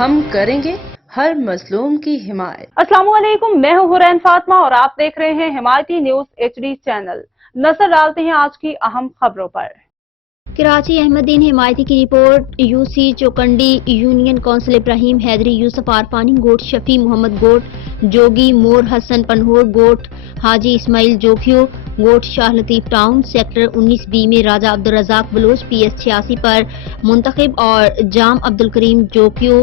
ہم کریں گے ہر مظلوم کی حمایت۔ السلام علیکم، میں ہوں حرین فاطمہ اور آپ دیکھ رہے ہیں حمایتی نیوز HD چینل۔ نظر ڈالتے ہیں آج کی اہم خبروں پر۔ کراچی احمدین حمایتی کی رپورٹ۔ UC چوکنڈی یونین کونسل ابراہیم حیدری، یوسف عارفانی گوٹ، شفیع محمد گوٹ، جوگی مور حسن پنہور گوٹ، حاجی اسماعیل جوکھیو گوٹ، شاہ لطیف ٹاؤن سیکٹر 19B میں راجہ عبدالرزاق بلوچ PS 86 پر منتخب اور جام عبدالکریم جوکھیو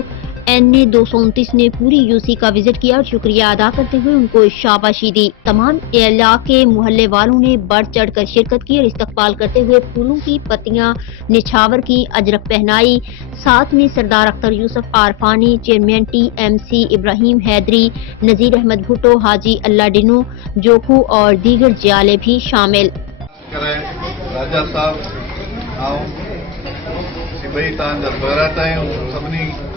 NA 229 نے پوری UC کا وزٹ کیا اور شکریہ ادا کرتے ہوئے ان کو شاباشی دی۔ تمام علاقے محلے والوں نے بڑھ چڑھ کر شرکت کی اور استقبال کرتے ہوئے پھولوں کی پتیاں نچھاور کی، اجرک پہنائی۔ ساتھ میں سردار اختر یوسف عارفانی، چیئرمین TMC ابراہیم حیدری، نذیر احمد بھٹو، حاجی اللہ ڈنو جوکھو اور دیگر جیالے بھی شامل۔ راجہ صاحب بھئی تان جا بہرات آئیں سبنی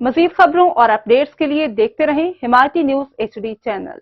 مزید خبروں اور اپڈیٹس کے لیے دیکھتے رہیں حمایتی نیوز HD چینل۔